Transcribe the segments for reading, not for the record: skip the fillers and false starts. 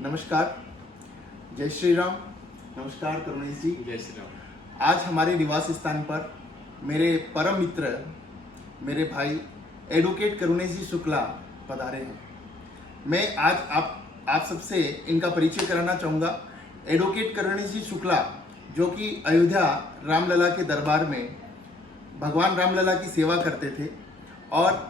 नमस्कार, जय श्री राम। नमस्कार करुणेश जी। जय श्री राम। आज हमारे निवास स्थान पर मेरे परम मित्र, मेरे भाई एडवोकेट करुणेश जी शुक्ला पधारे हैं। मैं आज आप सबसे इनका परिचय कराना चाहूँगा। एडवोकेट करुणेश जी शुक्ला जो कि अयोध्या रामलला के दरबार में भगवान रामलला की सेवा करते थे और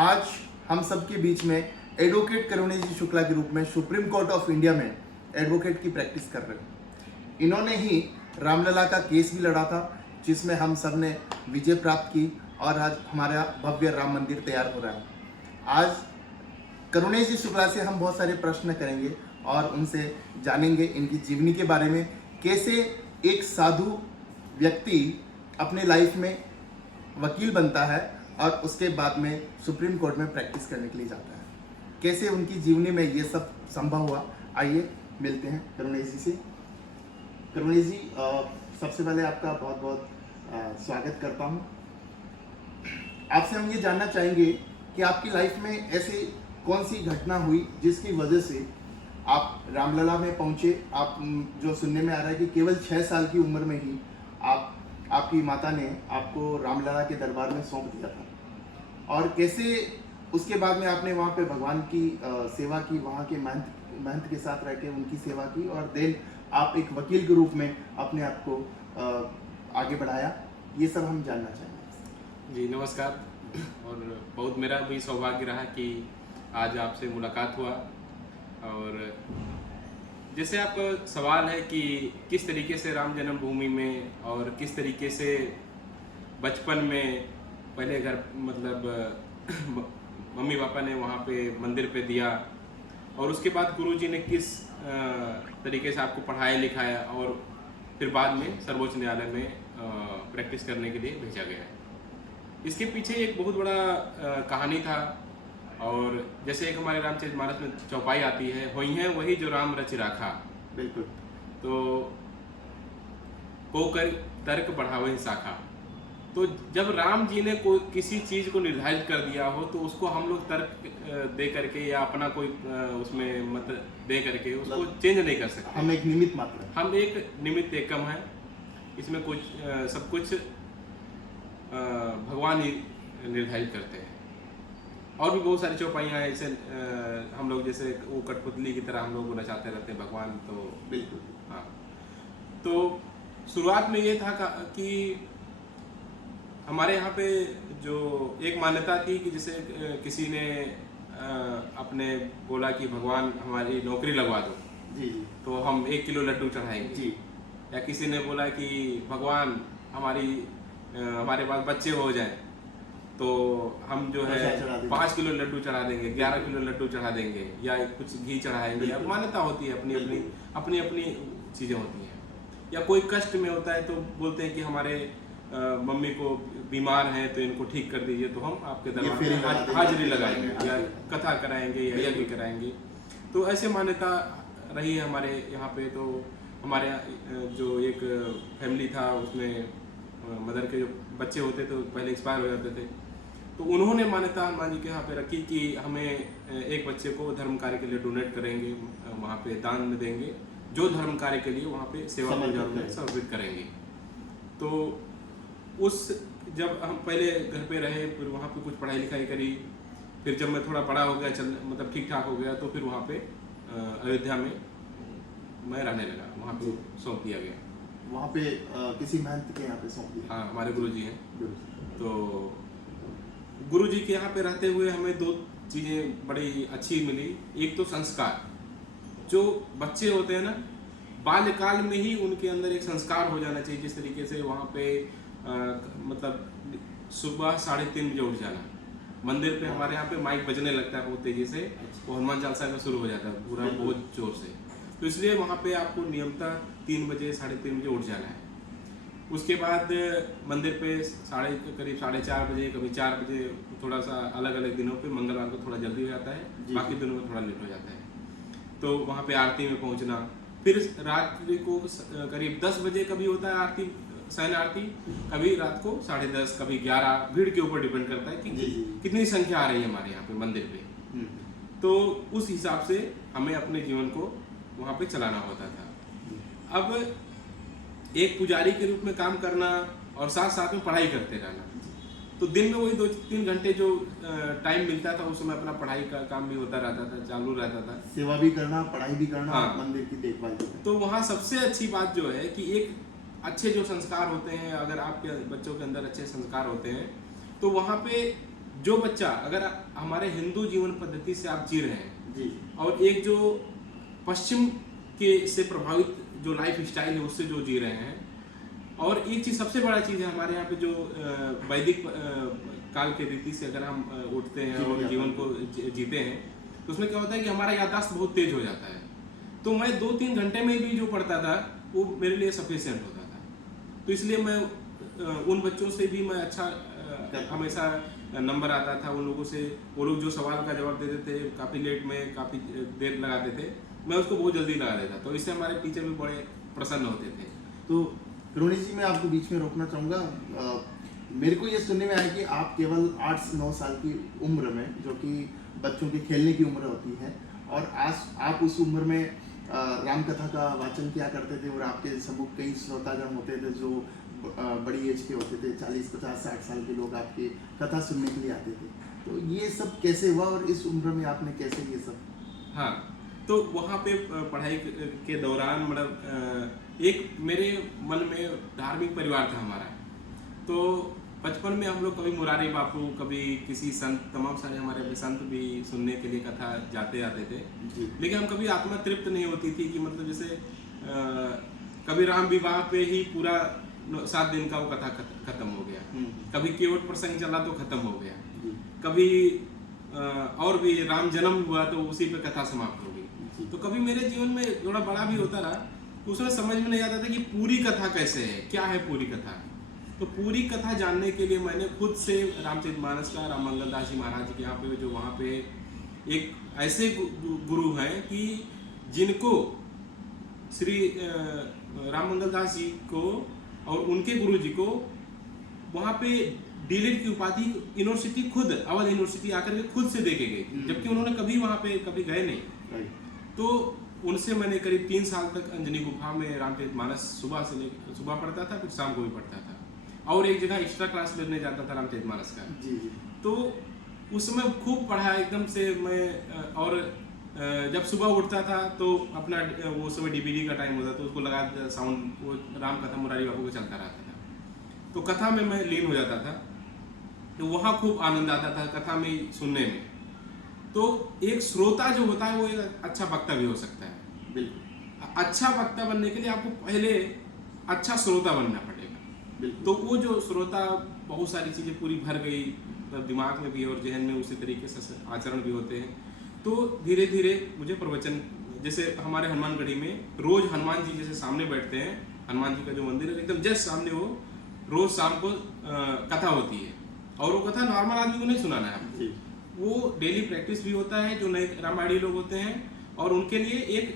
आज हम सबके बीच में एडवोकेट करुणेश जी शुक्ला के रूप में सुप्रीम कोर्ट ऑफ इंडिया में एडवोकेट की प्रैक्टिस कर रहे हैं। इन्होंने ही रामलला का केस भी लड़ा था जिसमें हम सब ने विजय प्राप्त की और आज हमारा भव्य राम मंदिर तैयार हो रहा है। आज करुणेश जी शुक्ला से हम बहुत सारे प्रश्न करेंगे और उनसे जानेंगे इनकी जीवनी के बारे में, कैसे एक साधु व्यक्ति अपने लाइफ में वकील बनता है और उसके बाद में सुप्रीम कोर्ट में प्रैक्टिस करने के लिए जाता है, कैसे उनकी जीवनी में ये सब संभव हुआ। आइए मिलते हैं करुणेश जी से। करुणेश जी, सबसे पहले आपका बहुत बहुत स्वागत करता हूँ। आपसे हम ये जानना चाहेंगे कि आपकी लाइफ में ऐसी कौन सी घटना हुई जिसकी वजह से आप रामलला में पहुँचे। आप जो सुनने में आ रहा है कि केवल 6 साल की उम्र में ही आपकी माता ने आपको रामलला के दरबार में सौंप दिया था और कैसे उसके बाद में आपने वहाँ पे भगवान की सेवा की, वहाँ के महंत के साथ रह के उनकी सेवा की और देन आप एक वकील के रूप में अपने आप को आगे बढ़ाया। ये सब हम जानना चाहेंगे। जी नमस्कार। और बहुत मेरा भी सौभाग्य रहा कि आज आपसे मुलाकात हुआ। और जैसे आपका सवाल है कि किस तरीके से राम जन्मभूमि में और किस तरीके से बचपन में पहले घर मतलब मम्मी पापा ने वहाँ पे मंदिर पे दिया और उसके बाद गुरुजी ने किस तरीके से आपको पढ़ाया लिखाया और फिर बाद में सर्वोच्च न्यायालय में प्रैक्टिस करने के लिए भेजा गया। इसके पीछे एक बहुत बड़ा कहानी था। और जैसे एक हमारे रामचरितमानस में चौपाई आती है, होई है वही जो राम रचि राखा। बिल्कुल। तो को कर तर्क बढ़ावे शाखा। तो जब राम जी ने कोई किसी चीज़ को निर्धारित कर दिया हो तो उसको हम लोग तर्क दे करके या अपना कोई उसमें मत दे करके उसको चेंज नहीं कर सकते। हम एक निमित्त मात्र हैं। हम एक निमित्त एकम है। इसमें कुछ सब कुछ भगवान ही निर्धारित करते हैं। और भी बहुत सारी चौपाइयाँ हैं, ऐसे हम लोग जैसे वो कठपुतली की तरह हम लोग को नचाते रहते हैं भगवान। तो बिल्कुल। हाँ, तो शुरुआत में ये था कि हमारे यहाँ पे जो एक मान्यता थी कि जैसे किसी ने अपने बोला कि भगवान हमारी नौकरी लगवा दो जी। तो हम 1 किलो लड्डू चढ़ाएंगे जी। या किसी ने बोला कि भगवान हमारे पास बच्चे हो जाएं तो हम जो है 5 किलो लड्डू चढ़ा देंगे, 11 किलो लड्डू चढ़ा देंगे या कुछ घी चढ़ाएंगे। अब मान्यता होती है, अपनी अपनी चीज़ें होती हैं। या कोई कष्ट में होता है तो बोलते हैं कि हमारे मम्मी को बीमार हैं तो इनको ठीक कर दीजिए, तो हम आपके दरबार में हाजिरी लगाएंगे या कथा कराएंगे या यज्ञ कराएंगे। तो ऐसे मान्यता रही है हमारे यहाँ पे। तो हमारे यहाँ जो एक फैमिली था उसमें मदर के जो बच्चे होते थे पहले एक्सपायर हो जाते थे, तो उन्होंने मान्यता हनुमान जी के यहाँ पे रखी कि हमें एक बच्चे को धर्म कार्य के लिए डोनेट करेंगे, वहाँ पे दान में देंगे, जो धर्म कार्य के लिए वहाँ पे सेवा में समर्पित करेंगे। तो उस जब हम पहले घर पे रहे, फिर वहाँ पे कुछ पढ़ाई लिखाई करी, फिर जब मैं थोड़ा बड़ा हो गया, मतलब ठीक ठाक हो गया, तो फिर वहाँ पे अयोध्या में मैं रहने लगा। वहाँ पे सौंप दिया गया। वहाँ पे किसी महंत के यहाँ पे सौंप दिया? हाँ, हमारे गुरुजी हैं। तो गुरुजी के यहाँ पे रहते हुए हमें 2 चीज़ें बड़ी अच्छी मिली। एक तो संस्कार, जो बच्चे होते हैं ना, बाल्यकाल में ही उनके अंदर एक संस्कार हो जाना चाहिए। जिस तरीके से वहाँ पे मतलब सुबह 3:30 बजे उठ जाना, मंदिर पे हमारे यहाँ पे माइक बजने लगता है बहुत तेजी से, वो हनुमान चालीसा का शुरू हो जाता है पूरा बहुत जोर से। तो इसलिए वहाँ पे आपको नियमतः 3 बजे 3:30 बजे उठ जाना है। उसके बाद मंदिर पे करीब 4:30 बजे, कभी 4 बजे, थोड़ा सा अलग अलग दिनों पे, मंगलवार को थोड़ा जल्दी हो जाता है, बाकी दिनों में थोड़ा लेट हो जाता है। तो वहाँ पे आरती में पहुँचना, फिर रात्रि को करीब 10 बजे कभी होता है आरती, शयन आरती, कभी रात को 10:30, कभी 11, भीड़ के ऊपर डिपेंड करता है कि कितनी संख्या आ रही है हमारे यहाँ पे मंदिर पे। तो उस हिसाब से हमें अपने जीवन को वहाँ पे चलाना होता था। अब एक पुजारी के रूप में काम करना और साथ साथ में पढ़ाई करते रहना, तो दिन में वही 2-3 घंटे जो टाइम मिलता था उस समय अपना पढ़ाई का काम भी होता रहता था, चालू रहता था, सेवा भी करना, पढ़ाई भी करना, हाँ। मंदिर की देखभाल भी करना। तो वहाँ सबसे अच्छी बात जो है कि एक अच्छे जो संस्कार होते हैं, अगर आपके बच्चों के अंदर अच्छे संस्कार होते हैं तो वहाँ पे जो बच्चा अगर हमारे हिंदू जीवन पद्धति से आप जी रहे हैं जी, और एक जो पश्चिम के से प्रभावित जो लाइफ स्टाइल है उससे जो जी रहे हैं, और एक चीज़ सबसे बड़ा चीज़ है हमारे यहाँ पे जो वैदिक काल के रीति से अगर हम उठते हैं और जीवन को जीते हैं तो उसमें क्या होता है कि हमारा याददाश्त बहुत तेज हो जाता है। तो मैं 2-3 घंटे में भी जो पढ़ता था वो मेरे लिए सफिशिएंट होता था। तो इसलिए मैं उन बच्चों से भी मैं अच्छा हमेशा नंबर आता था उन लोगों से। वो लोग जो सवाल का जवाब देते थे काफ़ी लेट में काफ़ी देर लगाते थे, मैं उसको बहुत जल्दी लगा देता, तो इससे हमारे टीचर भी बड़े प्रसन्न होते थे। तो करुणेश जी मैं आपको बीच में रोकना चाहूँगा। मेरे को ये सुनने में आया कि आप केवल 8-9 साल की उम्र में, जो कि बच्चों के खेलने की उम्र होती है, और आज आप उस उम्र में राम कथा का वाचन किया करते थे, और आपके सम्मुख कई श्रोतागण होते थे जो बड़ी एज के होते थे, 40, 50, 60 साल के लोग आपकी कथा सुनने के लिए आते थे। तो ये सब कैसे हुआ और इस उम्र में आपने कैसे ये सब? हाँ, तो वहाँ पे पढ़ाई के दौरान मतलब एक मेरे मन में धार्मिक परिवार था हमारा। तो बचपन में हम लोग कभी मुरारी बापू, कभी किसी संत, तमाम सारे हमारे भी संत भी सुनने के लिए कथा जाते आते थे, लेकिन हम कभी आत्मा तृप्त नहीं होती थी कि मतलब जैसे कभी राम विवाह पे ही पूरा 7 दिन का वो कथा खत्म हो गया, कभी केवट प्रसंग चला तो खत्म हो गया, कभी और भी राम जन्म हुआ तो उसी पे कथा समाप्त हो गई। तो कभी मेरे जीवन में थोड़ा बड़ा भी होता रहा तो उसमें समझ में नहीं आता था कि पूरी कथा कैसे है, क्या है पूरी कथा। तो पूरी कथा जानने के लिए मैंने खुद से रामचरितमानस का राम मंगल दास जी महाराज के यहाँ पे जो वहाँ पे एक ऐसे गुरु हैं कि जिनको श्री राम मंगल दास जी को और उनके गुरु जी को वहाँ पे डीलिट की उपाधि यूनिवर्सिटी खुद अवध यूनिवर्सिटी आकर के खुद से दे के गई, जबकि उन्होंने कभी वहाँ पे कभी गए नहीं। तो उनसे मैंने करीब 3 साल तक अंजनी गुफा में रामचरितमानस सुबह पढ़ता था, कुछ शाम को भी पढ़ता था, और एक जगह एक्स्ट्रा क्लास लेने जाता था रामचरितमानस का। तो उस समय खूब पढ़ा एकदम से मैं, और जब सुबह उठता था तो अपना वो समय डीवीडी का टाइम होता तो उसको लगा साउंड, वो राम कथा मुरारी बाबू का चलता रहता था, तो कथा में मैं लीन हो जाता था। तो वहाँ खूब आनंद आता था कथा में सुनने में। तो एक श्रोता जो होता है वो एक अच्छा वक्ता भी हो सकता है। बिल्कुल। अच्छा वक्ता बनने के लिए आपको पहले अच्छा श्रोता बनना पड़ेगा। तो वो जो श्रोता बहुत सारी चीज़ें पूरी भर गई दिमाग में भी और जहन में, उसी तरीके से आचरण भी होते हैं। तो धीरे धीरे मुझे प्रवचन, जैसे हमारे हनुमानगढ़ी में रोज हनुमान जी जैसे सामने बैठते हैं, हनुमान जी का जो मंदिर है एकदम जस्ट सामने, वो रोज शाम को कथा होती है, और वो कथा नॉर्मल आदमी को नहीं सुनाना है, वो डेली प्रैक्टिस भी होता है जो नए रामायणी लोग होते हैं, और उनके लिए एक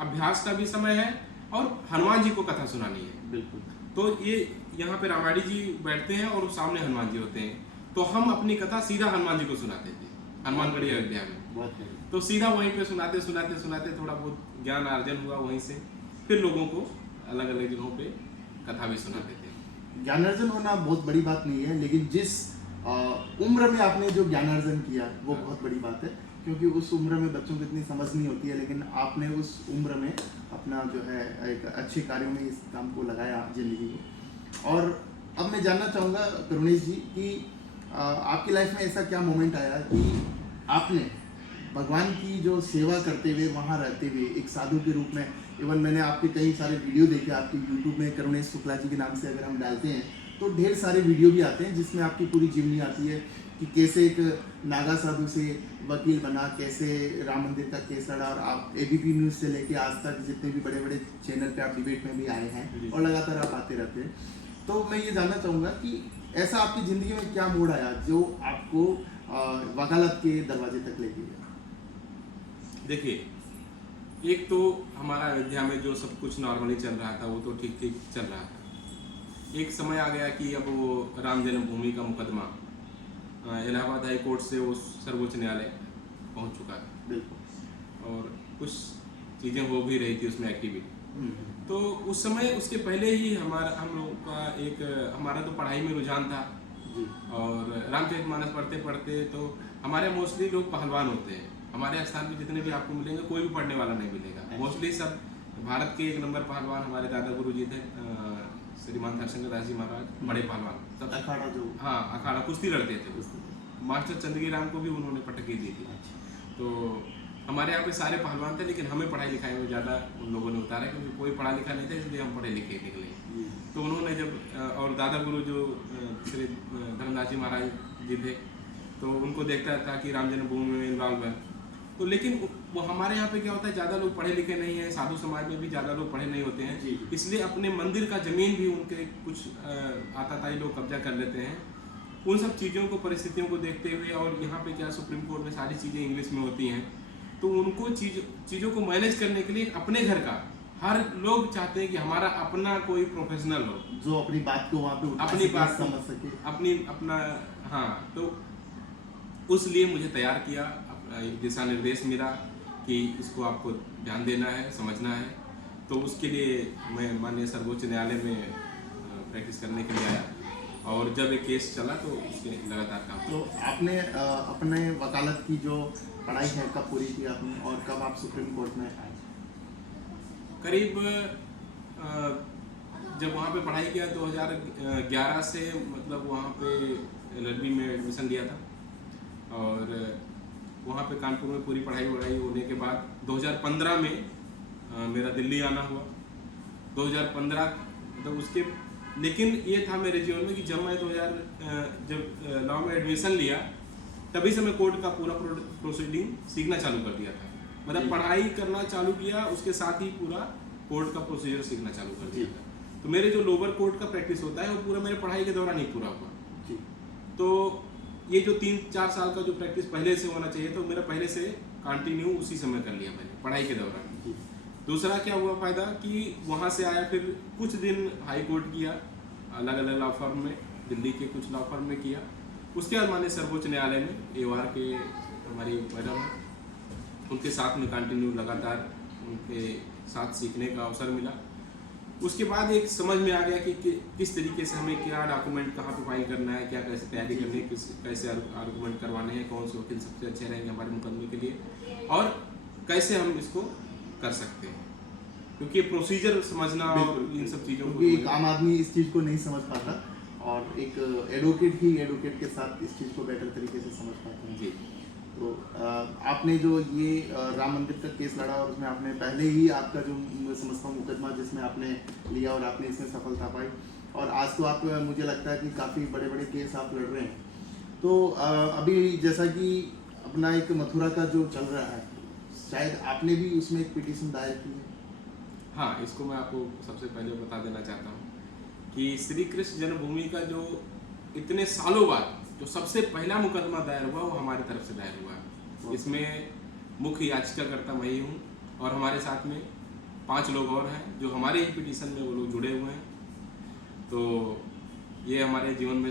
अभ्यास का भी समय है और हनुमान जी को कथा सुनानी है। बिल्कुल। तो ये यहाँ पे रामायणी जी बैठते हैं और सामने हनुमान जी होते हैं, तो हम अपनी कथा सीधा हनुमान जी को सुनाते थे हनुमानगढ़ी अयोध्या में। तो सीधा वहीं पे सुनाते सुनाते सुनाते थोड़ा बहुत ज्ञान अर्जन हुआ, वहीं से फिर लोगों को अलग अलग जगहों पे कथा भी सुनाते थे। ज्ञानार्जन होना बहुत बड़ी बात नहीं है, लेकिन जिस उम्र में आपने जो ज्ञानार्जन किया वो बहुत बड़ी बात है, क्योंकि उस उम्र में बच्चों को इतनी समझ नहीं होती है, लेकिन आपने उस उम्र में अपना जो है एक अच्छे कार्यों में इस काम को लगाया जिंदगी को। और अब मैं जानना चाहूँगा करुणेश जी कि आपकी लाइफ में ऐसा क्या मोमेंट आया कि आपने भगवान की जो सेवा करते हुए, वहाँ रहते हुए एक साधु के रूप में, इवन मैंने आपके कई सारे वीडियो देखे आपके यूट्यूब में, करुणेश शुक्ला जी के नाम से अगर हम डालते हैं तो ढेर सारे वीडियो भी आते हैं जिसमें आपकी पूरी जीवनी आती है कि कैसे एक नागा साधु से वकील बना, कैसे राम मंदिर का केस लड़ा, और आप एबीपी न्यूज़ से लेके आज तक जितने भी बड़े बड़े चैनल पे आप डिबेट में भी आए हैं और लगातार आप आते रहते हैं। तो मैं ये जानना चाहूँगा कि ऐसा आपकी ज़िंदगी में क्या मोड़ आया जो आपको वकालत के दरवाजे तक लेके गया? देखिए, एक तो हमारा अयोध्या में जो सब कुछ नॉर्मली चल रहा था वो तो ठीक ठीक चल रहा था। एक समय आ गया कि अब वो राम जन्मभूमि का मुकदमा इलाहाबाद हाई कोर्ट से वो सर्वोच्च न्यायालय पहुंच चुका है। बिल्कुल। और कुछ चीज़ें हो भी रही थी उसमें एक्टिविटी। तो उस समय उसके पहले ही हम लोग का एक हमारा तो पढ़ाई में रुझान था और रामचरितमानस पढ़ते पढ़ते तो हमारे मोस्टली लोग पहलवान होते हैं। हमारे स्थान पे जितने भी आपको मिलेंगे कोई भी पढ़ने वाला नहीं मिलेगा, मोस्टली सब भारत के 1 नंबर पहलवान हमारे दादा गुरु जी थे, श्रीमान हरशंकर दास जी महाराज, बड़े पहलवान सब। अखाड़ा जो, हाँ, अखाड़ा कुश्ती लड़ते थे। मास्टर चंदगी राम को भी उन्होंने पटकी दी थी। तो हमारे यहाँ पे सारे पहलवान थे, लेकिन हमें पढ़ाई लिखाई में ज़्यादा उन लोगों ने उतारा क्योंकि कोई पढ़ा लिखा नहीं था, इसलिए हम पढ़े लिखे निकले। तो उन्होंने जब और दादा गुरु जो श्री धर्मदास जी महाराज जी थे, तो उनको देखता था कि राम जन्मभूमि में इन्वॉल्व है। तो लेकिन वो हमारे यहाँ पे क्या होता है, ज़्यादा लोग पढ़े लिखे नहीं हैं, साधु समाज में भी ज़्यादा लोग पढ़े नहीं होते हैं, इसलिए अपने मंदिर का ज़मीन भी उनके कुछ आताताई लोग कब्जा कर लेते हैं। उन सब चीज़ों को, परिस्थितियों को देखते हुए, और यहाँ पे क्या सुप्रीम कोर्ट में सारी चीज़ें इंग्लिश में होती हैं, तो उनको चीज़ों को मैनेज करने के लिए अपने घर का हर लोग चाहते हैं कि हमारा अपना कोई प्रोफेशनल हो जो अपनी बात को वहाँ पे अपनी बात समझ सके, अपना। हाँ, तो उसलिए मुझे तैयार किया, एक दिशा निर्देश मिला कि इसको आपको ध्यान देना है, समझना है। तो उसके लिए मैं माननीय सर्वोच्च न्यायालय में प्रैक्टिस करने के लिए आया, और जब एक केस चला तो उसके लगातार काम। तो आपने अपने वकालत की जो पढ़ाई है कब पूरी की आपने, और कब आप सुप्रीम कोर्ट में आए? करीब जब वहाँ पे पढ़ाई किया 2011 से, मतलब वहाँ पे LLB में एडमिशन लिया था, और वहाँ पे कानपुर में पूरी पढ़ाई वढ़ाई होने के बाद 2015 में मेरा दिल्ली आना हुआ। 2015 मतलब उसके, लेकिन ये था मेरे जीवन में कि जब मैं जब लॉ में एडमिशन लिया, तभी से मैं कोर्ट का पूरा प्रोसीडिंग सीखना चालू कर दिया था। मतलब पढ़ाई करना चालू किया, उसके साथ ही पूरा कोर्ट का प्रोसीजर सीखना चालू कर दिया था। तो मेरे जो लोअर कोर्ट का प्रैक्टिस होता है वो पूरा मेरे पढ़ाई के दौरान ही पूरा हुआ। तो ये जो 3-4 साल का जो प्रैक्टिस पहले से होना चाहिए, तो मेरा पहले से कंटिन्यू उसी समय कर लिया मैंने पढ़ाई के दौरान। दूसरा क्या हुआ फ़ायदा कि वहाँ से आया, फिर कुछ दिन हाई कोर्ट किया, अलग अलग लॉ फर्म में, दिल्ली के कुछ लॉ फर्म में किया। उसके बाद मैंने सर्वोच्च न्यायालय में AOR के हमारी मैडम, उनके साथ में कंटिन्यू लगातार उनके साथ सीखने का अवसर मिला। उसके बाद एक समझ में आ गया कि किस तरीके से हमें क्या डॉक्यूमेंट कहाँ पे फाइल करना है, क्या कैसे तैयारी करनी है, कैसे आर्गूमेंट करवाने हैं, कौन से वकील सबसे अच्छे रहेंगे हमारे मुकदमे के लिए, और कैसे हम इसको कर सकते हैं, क्योंकि प्रोसीजर समझना और इन सब चीज़ों को, एक आम आदमी इस चीज़ को नहीं समझ पाता, और एक एडवोकेट ही एडवोकेट के साथ इस चीज़ को बेटर तरीके से समझ पाते हैं। जी। तो आपने जो ये राम मंदिर का केस लड़ा, और उसमें आपने पहले ही आपका जो मैं समझता हूँ मुकदमा जिसमें आपने लिया और आपने इसमें सफलता पाई, और आज तो आप, मुझे लगता है कि काफ़ी बड़े बड़े केस आप लड़ रहे हैं। तो अभी जैसा कि अपना एक मथुरा का जो चल रहा है, शायद आपने भी उसमें एक पिटीशन दायर की है। हाँ, इसको मैं आपको सबसे पहले बता देना चाहता हूँ कि श्री कृष्ण जन्मभूमि का जो इतने सालों बाद जो सबसे पहला मुकदमा दायर हुआ, वो हमारी तरफ से दायर हुआ है। इसमें मुख्य याचिकाकर्ता मैं ही हूँ, और हमारे साथ में 5 लोग और हैं जो हमारे ही पिटीशन में वो लोग जुड़े हुए हैं। तो ये हमारे जीवन में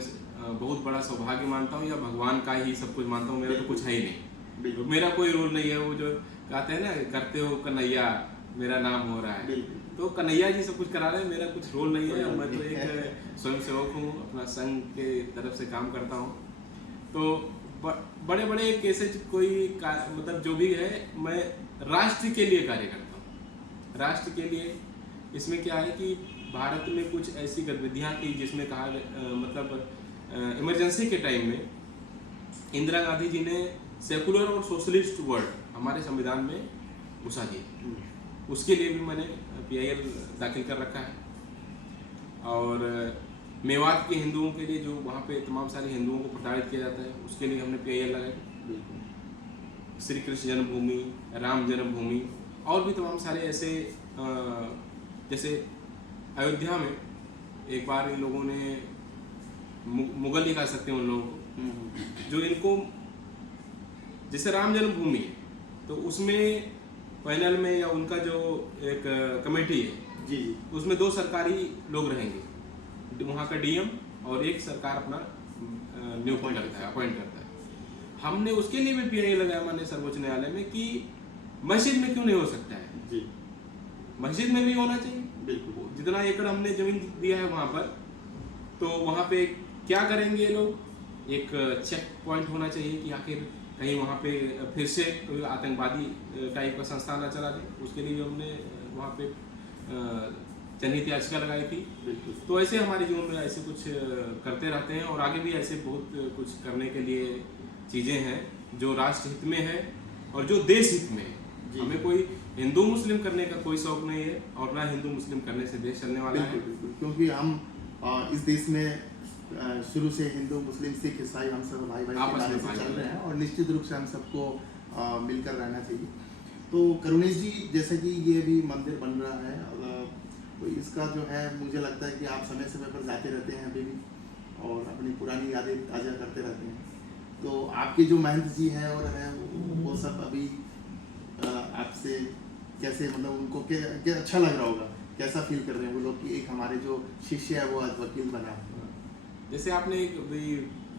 बहुत बड़ा सौभाग्य मानता हूँ, या भगवान का ही सब कुछ मानता हूँ। मेरा तो कुछ है ही नहीं, मेरा कोई रोल नहीं है। वो जो कहते हैं ना, करते हो कन्हैया मेरा नाम हो रहा है, तो कन्हैया जी सब कुछ करा रहे हैं, मेरा कुछ रोल नहीं है। मैं तो एक स्वयं सेवक हूँ, अपना संघ के तरफ से काम करता हूँ। तो बड़े बड़े केसेज कोई मतलब जो भी है, मैं राष्ट्र के लिए कार्य करता हूँ, राष्ट्र के लिए। इसमें क्या है कि भारत में कुछ ऐसी गतिविधियाँ थी जिसमें कहा मतलब इमरजेंसी के टाइम में इंदिरा गांधी जी ने सेकुलर और सोशलिस्ट वर्ड हमारे संविधान में घुसा दिए। उसके लिए भी मैंने PIL दाखिल कर रखा है, और मेवात के हिंदुओं के लिए जो वहाँ पे तमाम सारे हिंदुओं को प्रताड़ित किया जाता है, उसके लिए हमने PIL लगाई। श्री कृष्ण जन्मभूमि, राम जन्मभूमि, और भी तमाम सारे ऐसे, जैसे अयोध्या में एक बार इन लोगों ने मुगल ही कह सकते हैं उन लोगों को, जो इनको, जैसे राम जन्मभूमि है तो उसमें पैनल में या उनका जो एक कमेटी है जी, उसमें 2 सरकारी लोग रहेंगे, वहाँ का DM और एक सरकार अपना नियुक्त करता है, अपॉइंट करता है। हमने उसके लिए भी PIL लगाया माननीय सर्वोच्च न्यायालय में कि मस्जिद में क्यों नहीं हो सकता है। जी मस्जिद में भी होना चाहिए। बिल्कुल। जितना एकड़ हमने जमीन दिया है वहाँ पर, तो वहाँ पे क्या करेंगे ये लोग, एक चेक पॉइंट होना चाहिए कि आखिर कहीं वहाँ पे फिर से कोई आतंकवादी टाइप का संस्थान न चला दे। उसके लिए हमने वहाँ पे जनहित याचिका लगाई थी। बिल्कुल। तो ऐसे हमारे जीवन में ऐसे कुछ करते रहते हैं, और आगे भी ऐसे बहुत कुछ करने के लिए चीज़ें हैं जो राष्ट्र हित में है और जो देश हित में है। हमें कोई हिंदू मुस्लिम करने का कोई शौक नहीं है, और ना हिंदू मुस्लिम करने से देश चलने वाला है। बिल्कुल, क्योंकि हम इस देश में शुरू से हिंदू मुस्लिम सिख ईसाई हम सब भाई भाई के आपस में नाते से भाई चल भाई। रहे हैं, और निश्चित रूप से हम सबको मिलकर रहना चाहिए। तो करुणेश जी, जैसे कि ये भी मंदिर बन रहा है, तो इसका जो है मुझे लगता है कि आप समय समय पर जाते रहते हैं अभी भी, और अपनी पुरानी यादें ताज़ा करते रहते हैं। तो आपके जो महंत जी हैं और हैं, वो सब अभी आपसे कैसे, मतलब उनको क्या अच्छा लग रहा होगा, कैसा फील कर रहे हैं वो लोग कि एक हमारे जो शिष्य है वो आज वकील बना है? जैसे आपने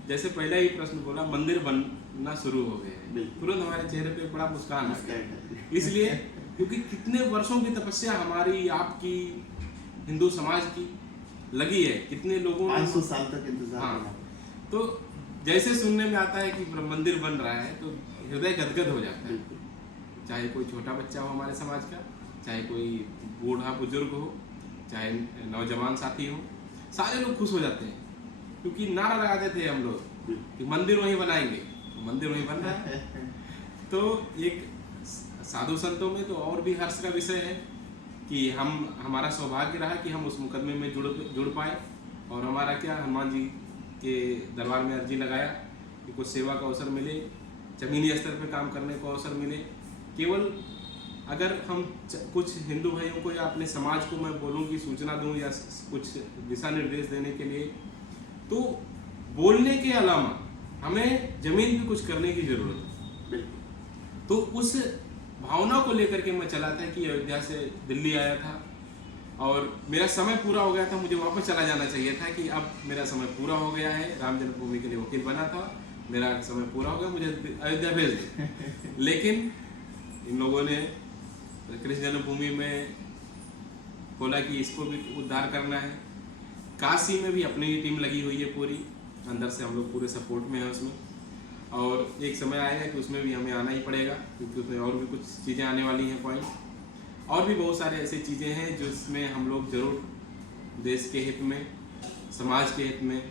जैसे पहला ही प्रश्न बोला, मंदिर बनना शुरू हो गए हैं, बिल्कुल। तुरंत हमारे चेहरे पे बड़ा मुस्कान आ गया। मुस्कान। इसलिए क्योंकि कितने वर्षों की तपस्या हमारी, आपकी, हिंदू समाज की लगी है, कितने लोगों ने 500 साल तक इंतजार हाँ। करना। तो जैसे सुनने में आता है कि मंदिर बन रहा है तो हृदय गदगद हो जाता है। बिल्कुल। चाहे कोई छोटा बच्चा हो हमारे समाज का, चाहे कोई बूढ़ा बुजुर्ग हो, चाहे नौजवान साथी हो, सारे लोग खुश हो जाते हैं, क्योंकि नारा लगाते थे हम लोग कि मंदिर वहीं बनाएंगे, तो मंदिर वहीं बन रहा है। तो एक साधु संतों में तो और भी हर्ष का विषय है कि हमारा सौभाग्य रहा कि हम उस मुकदमे में जुड़ पाए, और हमारा क्या, हनुमान जी के दरबार में अर्जी लगाया कि कुछ सेवा का अवसर मिले, जमीनी स्तर पर काम करने को अवसर मिले। केवल अगर हम कुछ हिंदू भाइयों को या अपने समाज को मैं बोलूँ कि सूचना दूँ या कुछ दिशा निर्देश देने के लिए, तो बोलने के अलावा हमें जमीन भी कुछ करने की जरूरत है। तो उस भावना को लेकर के मैं चला था कि अयोध्या से दिल्ली आया था, और मेरा समय पूरा हो गया था, मुझे वापस चला जाना चाहिए था कि अब मेरा समय पूरा हो गया है, राम जन्मभूमि के लिए वकील बना था, मेरा समय पूरा हो गया, मुझे अयोध्या भेज दे। लेकिन इन लोगों ने कृष्ण जन्मभूमि में बोला कि इसको भी उद्धार करना है। काशी में भी अपनी ही टीम लगी हुई है पूरी, अंदर से हम लोग पूरे सपोर्ट में हैं उसमें, और एक समय आएगा कि उसमें भी हमें आना ही पड़ेगा, क्योंकि उसमें और भी कुछ चीज़ें आने वाली हैं पॉइंट, और भी बहुत सारे ऐसी चीज़ें हैं जिसमें हम लोग जरूर देश के हित में, समाज के हित में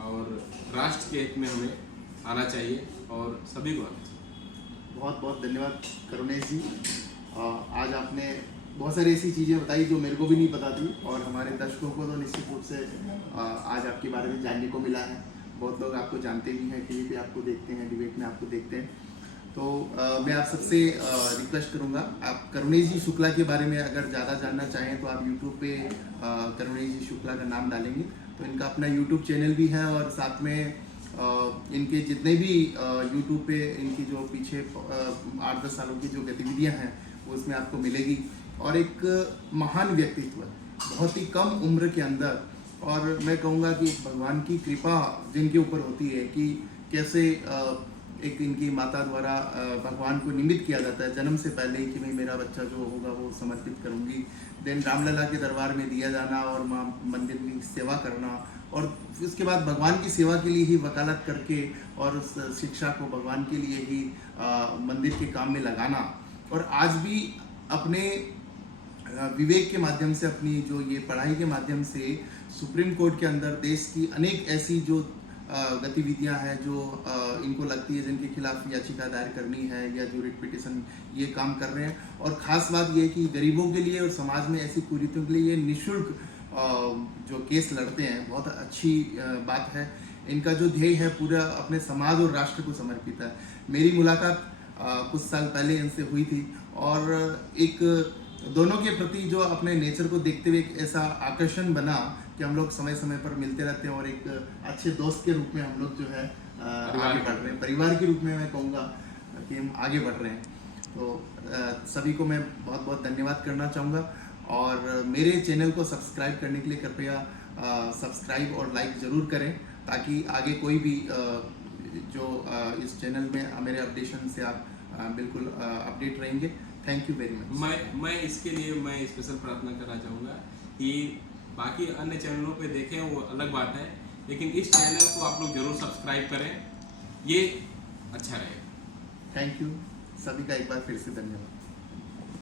और राष्ट्र के हित में हमें आना चाहिए, और सभी को आना चाहिए। बहुत बहुत धन्यवाद करुणेश जी। आज आपने बहुत सारी ऐसी चीज़ें बताई जो मेरे को भी नहीं पता थी, और हमारे दर्शकों को तो निश्चित रूप से आज आपके बारे में जानने को मिला है। बहुत लोग आपको जानते भी हैं, टीवी पे आपको देखते हैं, डिबेट में आपको देखते हैं। तो मैं आप सबसे रिक्वेस्ट करूंगा, आप करुणेश जी शुक्ला के बारे में अगर ज़्यादा जानना चाहें तो आप यूट्यूब पे करुणेश जी शुक्ला का नाम डालेंगे तो इनका अपना यूट्यूब चैनल भी है, और साथ में इनके जितने भी यूट्यूब पे इनकी जो पीछे 8-10 सालों की जो गतिविधियां हैं वो इसमें आपको मिलेगी। और एक महान व्यक्तित्व, बहुत ही कम उम्र के अंदर, और मैं कहूँगा कि भगवान की कृपा जिनके ऊपर होती है कि कैसे एक इनकी माता द्वारा भगवान को निमित्त किया जाता है जन्म से पहले ही कि भाई मेरा बच्चा जो होगा वो समर्पित करूँगी, देन रामलला के दरबार में दिया जाना और माँ मंदिर की सेवा करना, और उसके बाद भगवान की सेवा के लिए ही वकालत करके और उस शिक्षा को भगवान के लिए ही मंदिर के काम में लगाना, और आज भी अपने विवेक के माध्यम से, अपनी जो ये पढ़ाई के माध्यम से सुप्रीम कोर्ट के अंदर देश की अनेक ऐसी जो गतिविधियां हैं जो इनको लगती है जिनके खिलाफ याचिका दायर करनी है या जो रिट पिटिशन ये काम कर रहे हैं। और ख़ास बात ये कि गरीबों के लिए और समाज में ऐसी कुरीतियों के लिए ये निःशुल्क जो केस लड़ते हैं, बहुत अच्छी बात है। इनका जो ध्येय है पूरा अपने समाज और राष्ट्र को समर्पित है। मेरी मुलाकात कुछ साल पहले इनसे हुई थी, और एक दोनों के प्रति जो अपने नेचर को देखते हुए एक ऐसा आकर्षण बना कि हम लोग समय समय पर मिलते रहते हैं, और एक अच्छे दोस्त के रूप में हम लोग जो है आगे बढ़ रहे हैं, परिवार के रूप में मैं कहूँगा कि हम आगे बढ़ रहे हैं। तो सभी को मैं बहुत बहुत धन्यवाद करना चाहूँगा, और मेरे चैनल को सब्सक्राइब करने के लिए कृपया सब्सक्राइब और लाइक ज़रूर करें, ताकि आगे कोई भी जो इस चैनल में मेरे अपडेशन से आप बिल्कुल अपडेट रहेंगे। Thank you very much. मैं इसके लिए मैं स्पेशल प्रार्थना करना चाहूँगा कि बाकी अन्य चैनलों पे देखें वो अलग बात है, लेकिन इस चैनल को आप लोग जरूर सब्सक्राइब करें, ये अच्छा रहेगा। थैंक यू सभी का एक बार फिर से धन्यवाद।